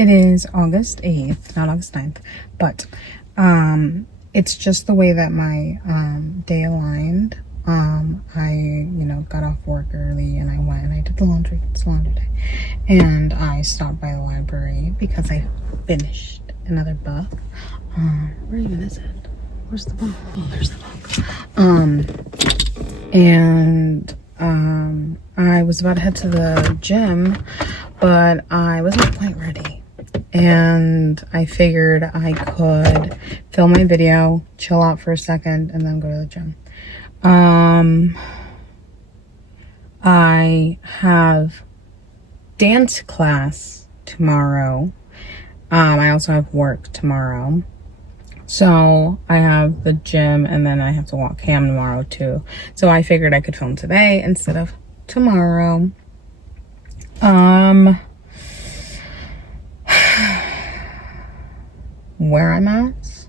It is August 8th, not August 9th, but it's just the way that my day aligned. I, got off work early and I went and I did the laundry. It's laundry day. And I stopped by the library because I finished another book. Where even is it? Where's the book? Oh, there's the book. And I was about to head to the gym, but I wasn't quite ready. And I figured I could film my video, chill out for a second, and then go to the gym. I have dance class tomorrow. I also have work tomorrow. So I have the gym and then I have to walk Cam tomorrow too. So I figured I could film today instead of tomorrow. Where I'm at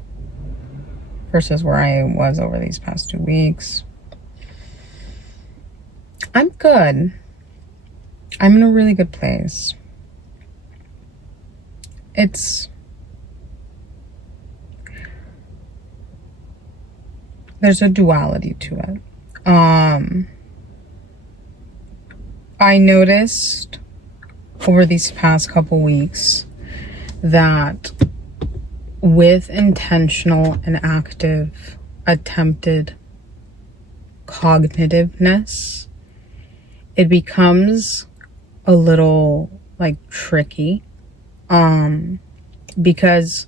versus where I was over these past 2 weeks. I'm good. I'm in a really good place. There's a duality to it. I noticed over these past couple weeks that with intentional and active attempted cognitiveness, it becomes a little tricky. Because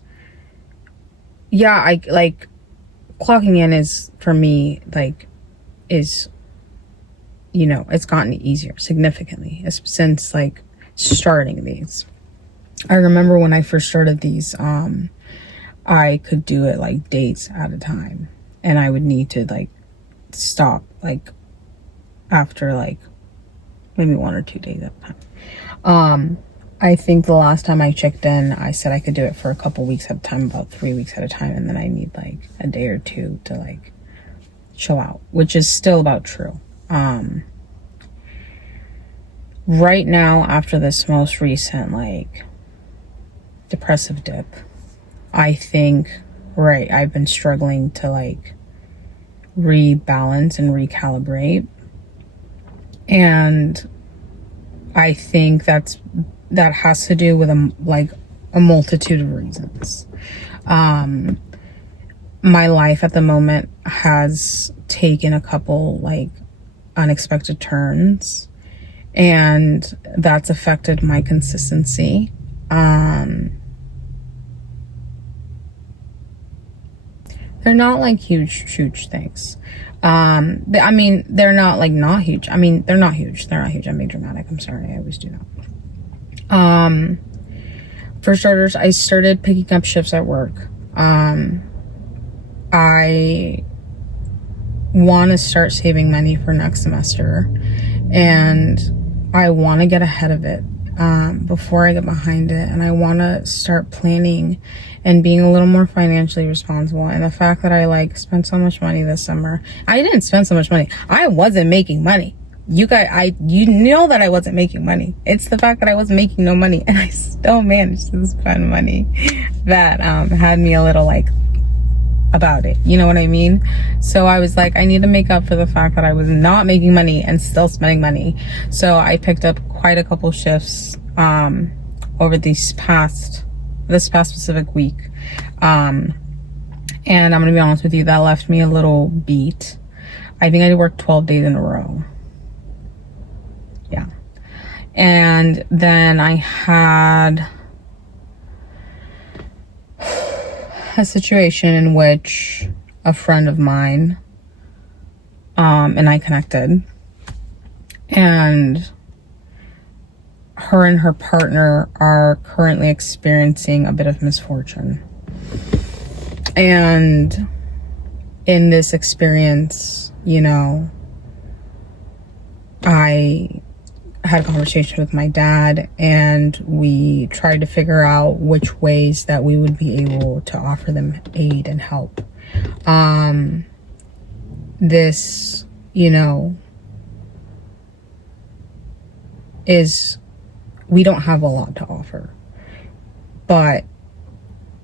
I clocking in is for me it's gotten easier significantly since starting these. I remember when I first started these, I could do it days at a time, and I would need to stop after maybe 1 or 2 days at a time. I think the last time I checked in, I said I could do it for a couple weeks at a time, about 3 weeks at a time, and then I need a day or two to chill out, which is still about true. Right now, after this most recent depressive dip, I think I've been struggling to rebalance and recalibrate, and I think that has to do with a multitude of reasons. My life at the moment has taken a couple unexpected turns, and that's affected my consistency. They're not huge things. I mean, they're not not huge. I mean, they're not huge. They're not huge. I'm being dramatic. I'm sorry. I always do that. For starters, I started picking up shifts at work. I want to start saving money for next semester, and I want to get ahead of it before I get behind it, and I want to start planning and being a little more financially responsible. And the fact that I spent so much money this summer, I didn't spend so much money. I wasn't making money. You guys, you know that I wasn't making money. It's the fact that I wasn't making no money and I still managed to spend money that had me a little about it. You know what I mean? So I was I need to make up for the fact that I was not making money and still spending money. So I picked up quite a couple shifts over this past specific week. And I'm gonna be honest with you, that left me a little beat. I think I worked 12 days in a row. Yeah. And then I had a situation in which a friend of mine and I connected, and her and her partner are currently experiencing a bit of misfortune. And in this experience, I had a conversation with my dad, and we tried to figure out which ways that we would be able to offer them aid and help. This, is, we don't have a lot to offer. but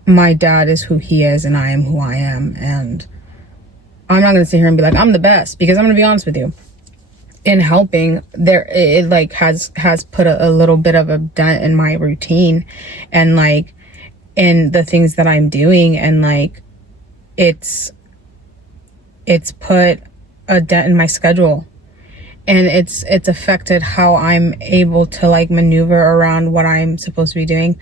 my dad is who he is and I am who I am, and I'm not going to sit here and be like I'm the best, because I'm going to be honest with you, in helping there, it like has put a little bit of a dent in my routine and like in the things that I'm doing, and like it's put a dent in my schedule, and it's affected how I'm able to like maneuver around what I'm supposed to be doing.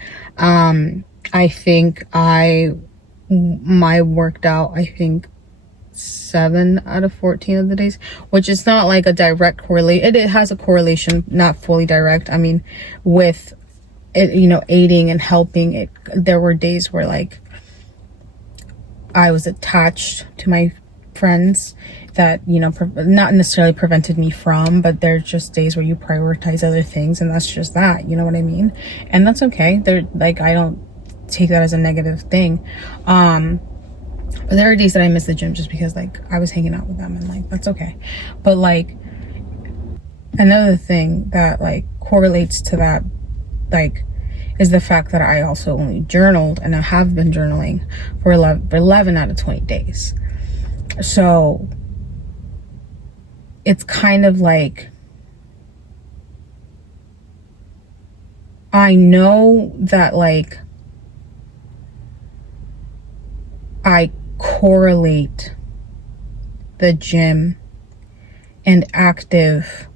I think my worked out, I think 7 out of 14 of the days, which is not like a direct correlate. It has a correlation, not fully direct. I mean, with it, you know, aiding and helping it, there were days where like I was attached to my friends that, you know, not necessarily prevented me from, but there's just days where you prioritize other things, and that's just that, you know what I mean? And that's okay. They're like, I don't take that as a negative thing. But there are days that I miss the gym just because like I was hanging out with them, and like that's okay. But like another thing that like correlates to that like is the fact that I also only journaled, and I have been journaling for 11 out of 20 days. So it's kind of like I know that like I correlate the gym and active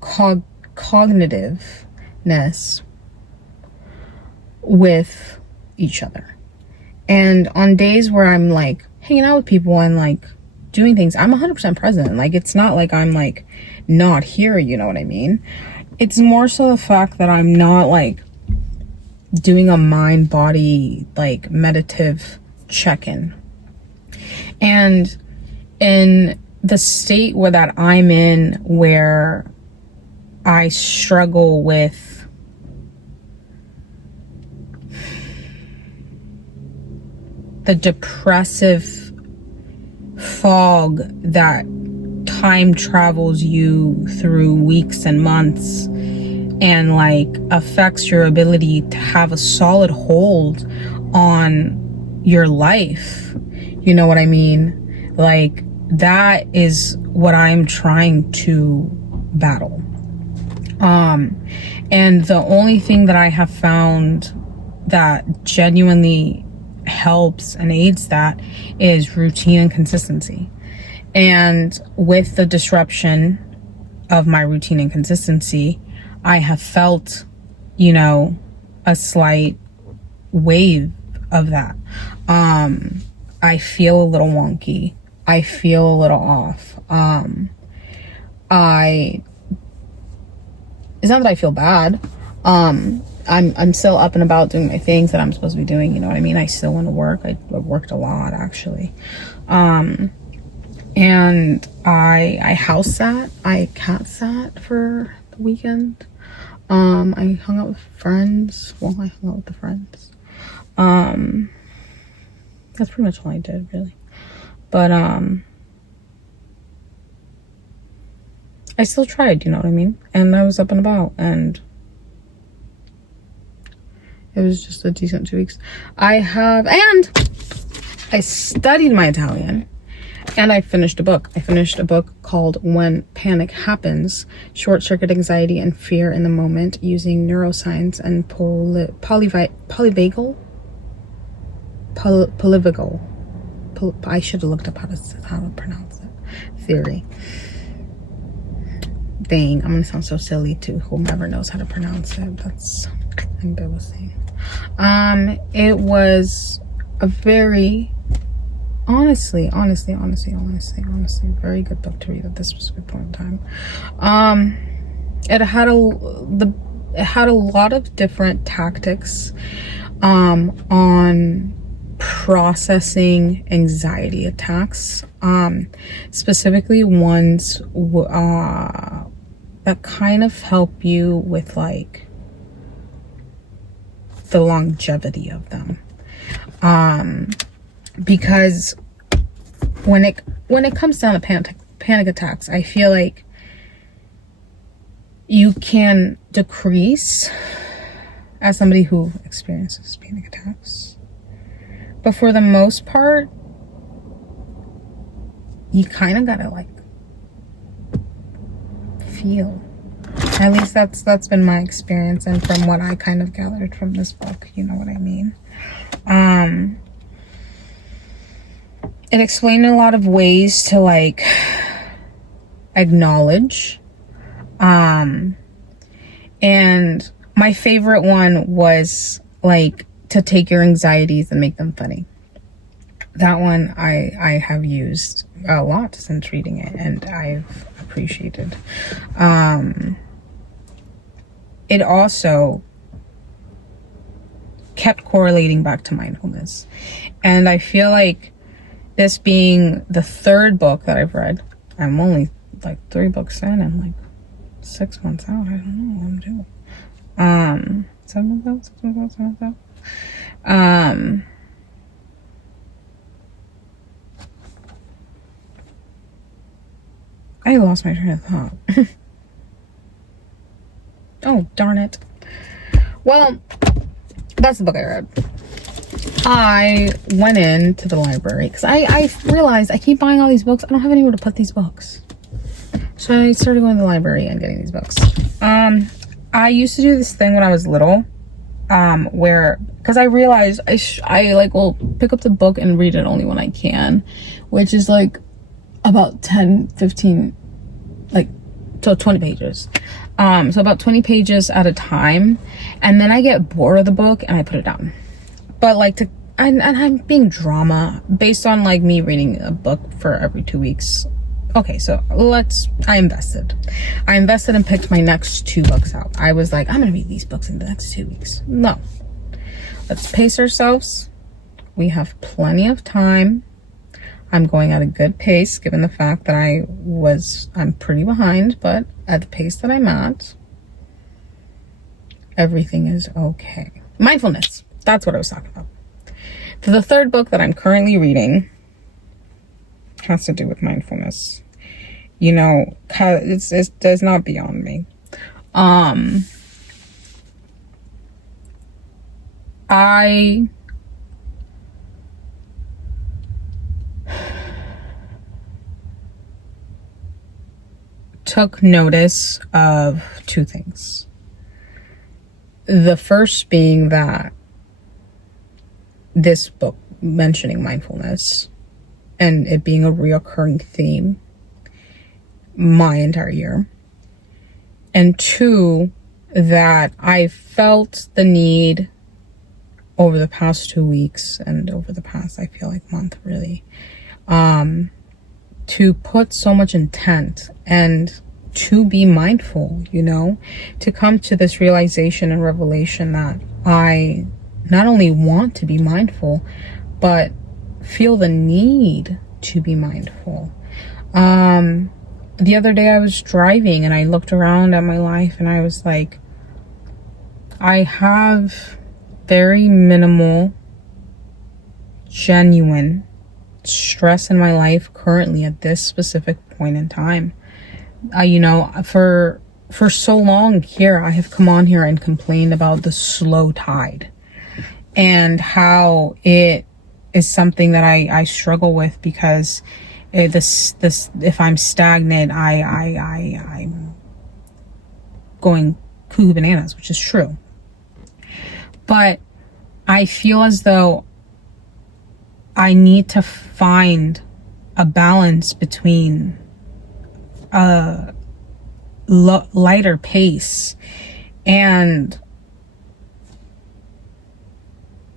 cognitiveness with each other. And on days where I'm like hanging out with people and like doing things, I'm 100% present. Like it's not like I'm like not here, you know what I mean? It's more so the fact that I'm not like doing a mind body like meditative check-in. And in the state where that I'm in, where I struggle with the depressive fog that time travels you through weeks and months and like affects your ability to have a solid hold on your life, you know what I mean? Like that is what I'm trying to battle. And the only thing that I have found that genuinely helps and aids that is routine and consistency. And with the disruption of my routine and consistency, I have felt, you know, a slight wave of that. I feel a little wonky. I feel a little off. It's not that I feel bad. I'm still up and about doing my things that I'm supposed to be doing, you know what I mean? I still want to work. I worked a lot actually. And I house sat, I cat sat for the weekend. I hung out with friends. Well, I hung out with the friends. That's pretty much all I did, really. But I still tried, you know what I mean? And I was up and about, and it was just a decent 2 weeks. I studied my Italian, and I finished a book. I finished a book called When Panic Happens, Short Circuit Anxiety and Fear in the Moment, using neuroscience and polyvagal. I should have looked up how to pronounce it. Theory. Dang, I'm gonna sound so silly to whomever knows how to pronounce it. That's embarrassing. It was a very honestly very good book to read at this specific point in time. It had a lot of different tactics on processing anxiety attacks, specifically ones that kind of help you with like the longevity of them, because when it comes down to panic attacks, I feel like you can decrease as somebody who experiences panic attacks. But for the most part, you kind of gotta like feel. At least that's been my experience, and from what I kind of gathered from this book, you know what I mean. It explained a lot of ways to like acknowledge. And my favorite one was like to take your anxieties and make them funny. That one I have used a lot since reading it, and I've appreciated. It also kept correlating back to mindfulness. And I feel like this being the third book that I've read, I'm only like 3 books in and like 6 months out. I don't know what I'm doing. 7 months out, 6 months out, 7 months out. I lost my train of thought. Oh, darn it. Well, that's the book I read. I went into the library because I realized I keep buying all these books. I don't have anywhere to put these books. So I started going to the library and getting these books. I used to do this thing when I was little, where, because I realized I like will pick up the book and read it only when I can, which is like about 10, 15, like, so 20 pages. So about 20 pages at a time. And then I get bored of the book and I put it down. But like and I'm being drama based on like me reading a book for every 2 weeks. Okay, so I invested and picked my next 2 books out. I was like, I'm gonna read these books in the next 2 weeks. No, let's pace ourselves. We have plenty of time. I'm going at a good pace given the fact that I'm pretty behind, but at the pace that I'm at, everything is okay. Mindfulness, that's what I was talking about. The third book that I'm currently reading has to do with mindfulness. You know, it's not beyond me. I took notice of 2 things. The first being that this book mentioning mindfulness and it being a reoccurring theme my entire year. And 2, that I felt the need over the past 2 weeks and over the past, I feel like, month really, to put so much intent and to be mindful, you know, to come to this realization and revelation that I not only want to be mindful, but feel the need to be mindful. The other day I was driving and I looked around at my life and I was like, I have very minimal, genuine stress in my life currently at this specific point in time. You know, for so long here, I have come on here and complained about the slow tide and how it is something that I struggle with because this if I'm stagnant, I'm going cuckoo bananas, which is true. But I feel as though I need to find a balance between a lighter pace and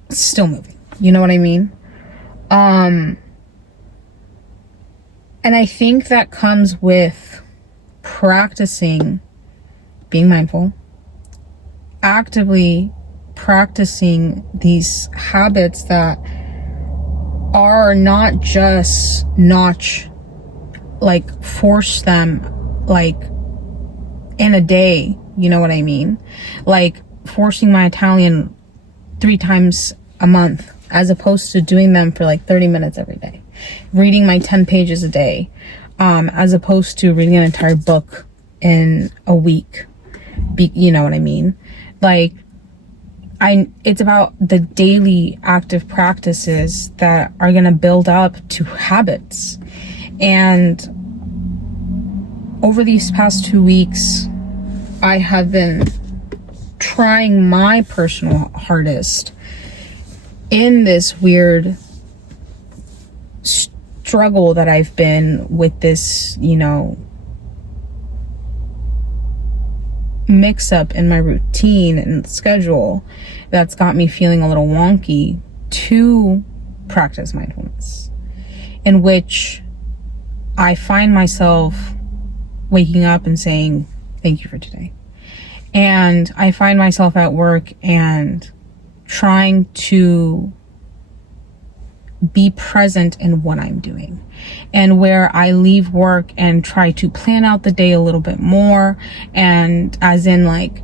still moving. You know what I mean? And I think that comes with practicing being mindful, actively practicing these habits that are not just like force them like in a day, you know what I mean? Like forcing my Italian 3 times a month as opposed to doing them for like 30 minutes every day. Reading my 10 pages a day, as opposed to reading an entire book in a week. You know what I mean? Like, it's about the daily active practices that are going to build up to habits. And over these past 2 weeks, I have been trying my personal hardest in this weird struggle that I've been with this, mix up in my routine and schedule that's got me feeling a little wonky, to practice mindfulness, in which I find myself waking up and saying, thank you for today. And I find myself at work and trying to be present in what I'm doing, and where I leave work and try to plan out the day a little bit more, and as in like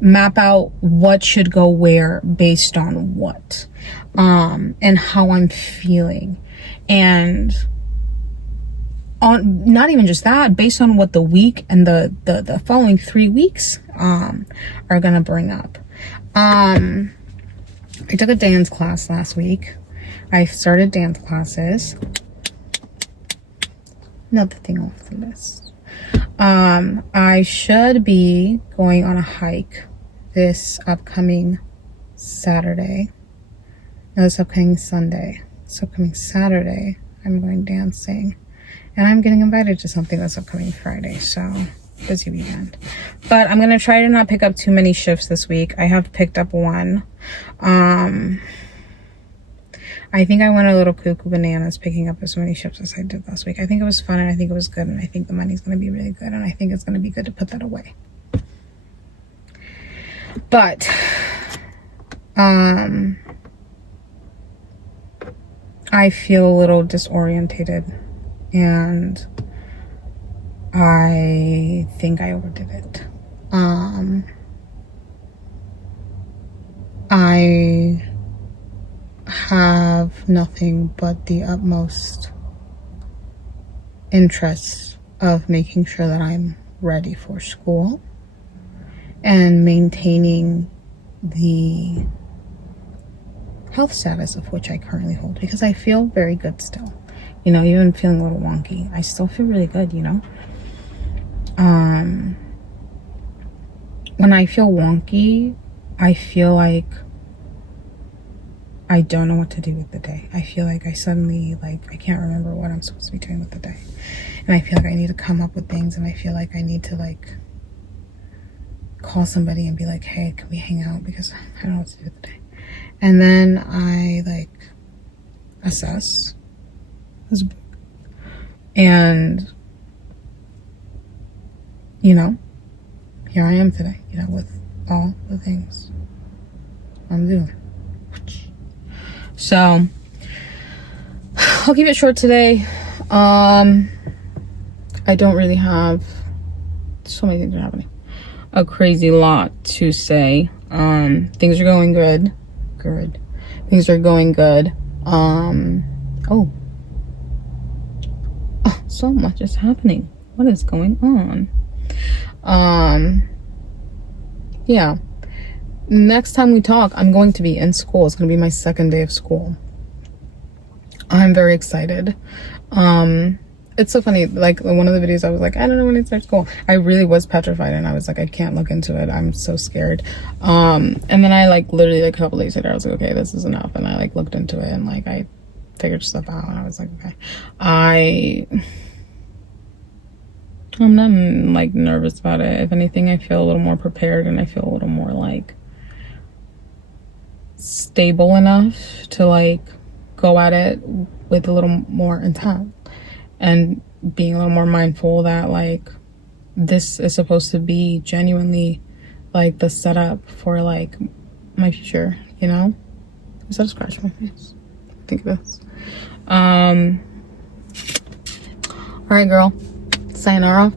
map out what should go where based on what, and how I'm feeling, and on not even just that, based on what the week and the following 3 weeks are gonna bring up. I took a dance class last week. I started dance classes. Another thing off the list. I should be going on a hike this upcoming Saturday. No, this upcoming Sunday. This upcoming Saturday, I'm going dancing. And I'm getting invited to something this upcoming Friday, so busy weekend. But I'm going to try to not pick up too many shifts this week. I have picked up one. I think I went a little cuckoo bananas picking up as many shifts as I did last week. I think it was fun, and I think it was good, and I think the money's going to be really good, and I think it's going to be good to put that away. But I feel a little disorientated, and I think I overdid it. I have nothing but the utmost interest of making sure that I'm ready for school and maintaining the health status of which I currently hold, because I feel very good still. Even feeling a little wonky, I still feel really good, When I feel wonky, I feel like I don't know what to do with the day. I feel like I suddenly, I can't remember what I'm supposed to be doing with the day. And I feel like I need to come up with things, and I feel like I need to, call somebody and be like, hey, can we hang out? Because I don't know what to do with the day. And then I, assess this book. And, here I am today, with all the things I'm doing. So I'll keep it short today. I don't really have so many things are happening. A crazy lot to say. Things are going good. Things are going good. So much is happening. What is going on? Yeah. Next time we talk, I'm going to be in school. It's going to be my second day of school. I'm very excited. It's so funny. One of the videos, I was like, I don't know when to start school. I really was petrified, and I was like, I can't look into it. I'm so scared. And then I literally a couple days later, I was like, okay, this is enough. And I looked into it, and I figured stuff out, and I was like, okay. I'm not nervous about it. If anything, I feel a little more prepared, and I feel a little more stable enough to go at it with a little more intent, and being a little more mindful that this is supposed to be genuinely the setup for my future, Is that a scratch on my face? I think it is. All right, girl. Sayonara.